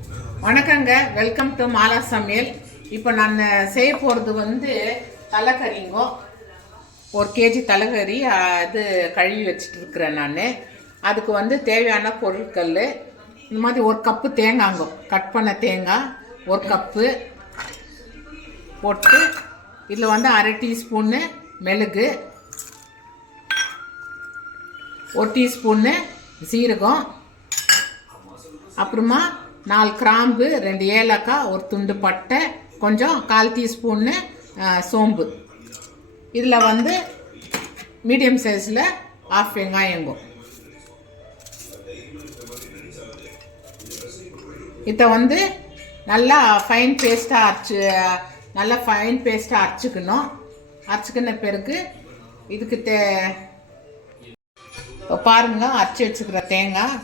வணக்கங்க, welcome to Mala சமையல். இப்போ நான் செய்ய போகிறது வந்து தலைக்கறிங்கோ. 1 kg தலைக்கறி அது கழுவி வச்சுட்டு இருக்கிறேன் நான். அதுக்கு வந்து தேவையான பொருட்கள் இந்த மாதிரி 1 கப்பு தேங்காய்ங்கோ, கட் பண்ண தேங்காய் 1 கப்பு போட்டு, இதில் வந்து அரை டீஸ்பூன்னு மிளகு, 1 டீஸ்பூன்னு சீரகம், அப்புறமா 4 கிராம்பு, 2 ஏலக்காய், 1 துண்டு பட்டை, கொஞ்சம் 1/4 டீஸ்பூன்னு சோம்பு. இதில் வந்து மீடியம் சைஸில் 1/2 வெங்காயங்கோ. இதை வந்து நல்லா ஃபைன் பேஸ்ட்டாக அரைச்சிக்கணும். அரைச்சிக்கின பிறகு இதுக்கு இப்போ பாருங்கள், அரைச்சி வச்சுக்கிற தேங்காய்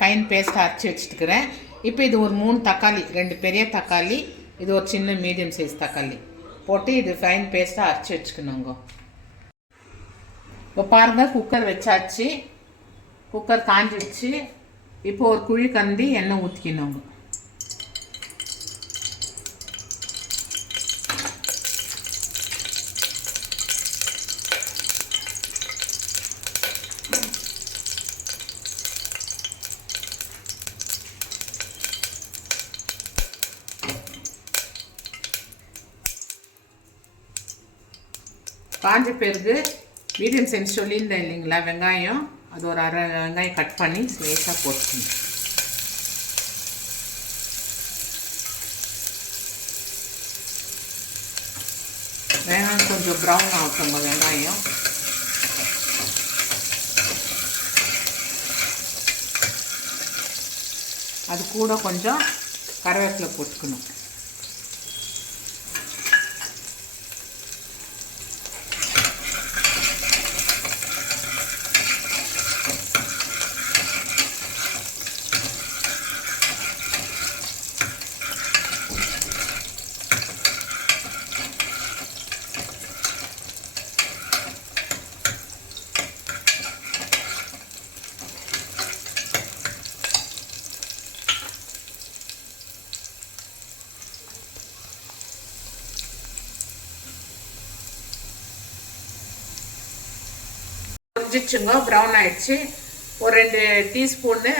ஃபைன் பேஸ்ட்டாக அரைச்சி வச்சுட்டுக்கிறேன். இப்போ இது ஒரு 3 தக்காளி, 2 பெரிய தக்காளி, இது ஒரு சின்ன மீடியம் சைஸ் தக்காளி போட்டு இது ஃபைன் பேஸ்ட்டாக அரைச்சி வச்சுக்கணுங்க. இப்போ பாருங்கள், குக்கர் வச்சாச்சு, குக்கர் காஞ்சிடுச்சு. இப்போ ஒரு குழி கரண்டி எண்ணெய் ஊற்றிக்கணுங்க. காஞ்ச பிறகு மீடியம் சைஸ் சொல்லியிருந்தேன் இல்லைங்களா, வெங்காயம், அது ஒரு அரை வெங்காயம் கட் பண்ணி ஸ்லைஸாக போட்டுக்கணும். வெங்காயம் கொஞ்சம் ப்ரௌன் ஆகட்டுங்க. வெங்காயம் அது கூட கொஞ்சம் கருவேப்பிலை போட்டுக்கணும். பொரிச்சிச்சுங்க, ப்ரௌன் ஆகிடுச்சு. ஒரு 2 டீஸ்பூன்னு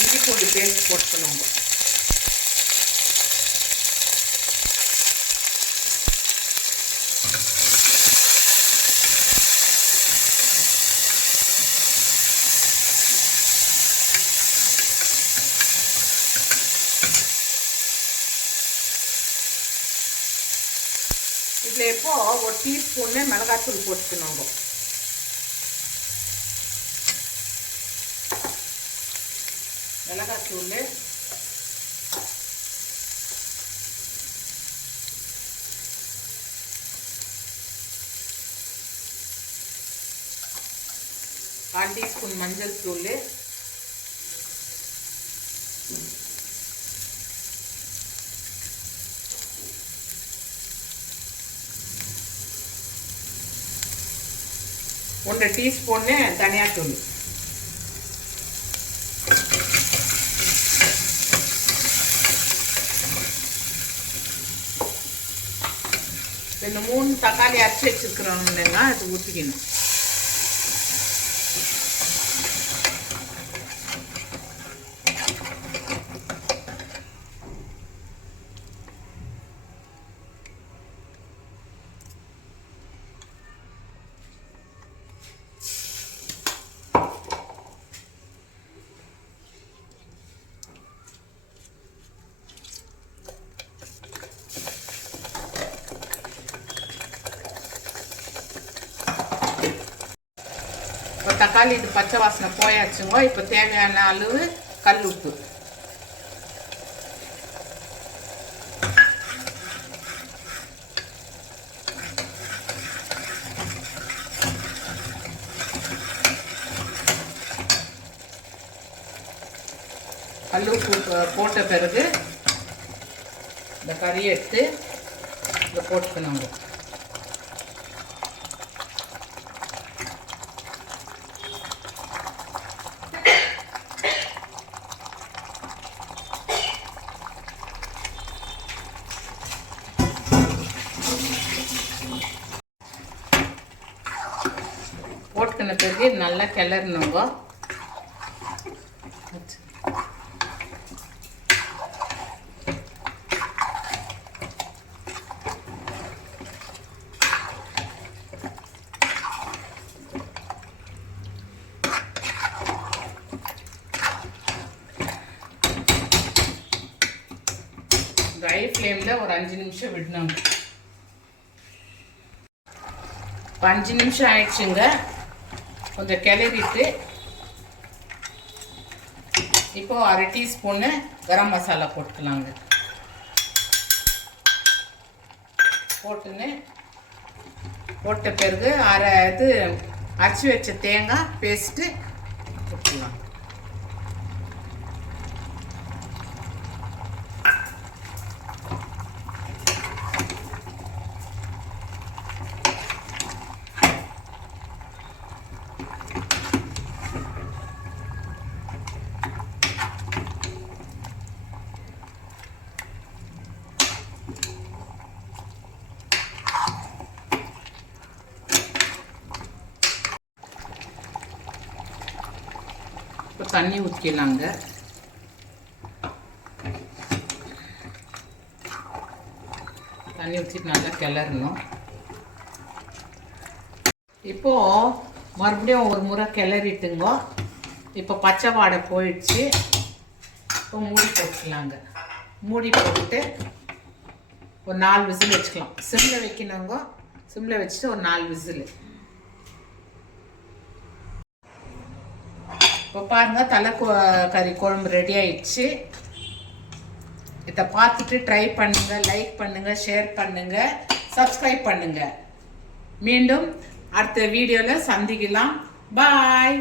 இஞ்சி பூண்டு பேஸ்ட் போட்டுக்கணுங்க. இதில் இப்போ 1 டீஸ்பூன்னு மிளகாத்தூள் போட்டுக்கணுங்க. மிளகாத்தூள், கால் டீஸ்பூன் மஞ்சள் தூள், ஒன்றரை டீஸ்பூன்னு தனியாத்தூள். இந்த 3 தக்காளி அரைச்சி வச்சுருக்கிறோம் இல்லைங்க, அது ஊற்றிக்கணும். இப்போ தக்காளி இது பச்சை வாசனை போயாச்சுங்க. இப்போ தேவையான அளவு கல் உப்பு, கல் உப்பு போட்ட பிறகு இந்த கறியை எடுத்து இதை போட்டுக்கணுங்க. பண்ண பிறகு நல்லா கிளறணுங்க. ஹை ஃப்ளேமில் ஒரு 5 நிமிஷம் விடணும். 5 நிமிஷம் ஆயிடுச்சுங்க. கொஞ்சம் கிளறிட்டு இப்போ 1/2 டீஸ்பூன்னு கரம் மசாலா போட்டுக்கலாங்க. போட்ட பிறகு அரைச்சி வச்ச தேங்காய் பேஸ்ட்டு போட்டுக்கலாம். இப்போ தண்ணி ஊற்றிக்கலாங்க. தண்ணி ஊற்றிட்டு நல்லா கிளறணும். இப்போது மறுபடியும் ஒரு முறை கிளறிட்டுங்க. இப்போ பச்சை வாடை போயிடுச்சு. இப்போ மூடி போட்டுக்கலாங்க. மூடி போட்டு ஒரு 4 விசில் வச்சுக்கலாம். சிம்மில் வைக்கணுங்க. சிம்மில் வச்சுட்டு ஒரு 4 விசில். இப்போ பாருங்கள், தலைக்கறி குழம்பு ரெடி ஆயிடுச்சு. இதை பார்த்துட்டு ட்ரை பண்ணுங்கள், லைக் பண்ணுங்கள், ஷேர் பண்ணுங்கள், சப்ஸ்கிரைப் பண்ணுங்கள். மீண்டும் அடுத்த வீடியோவில் சந்திக்கலாம். பாய்.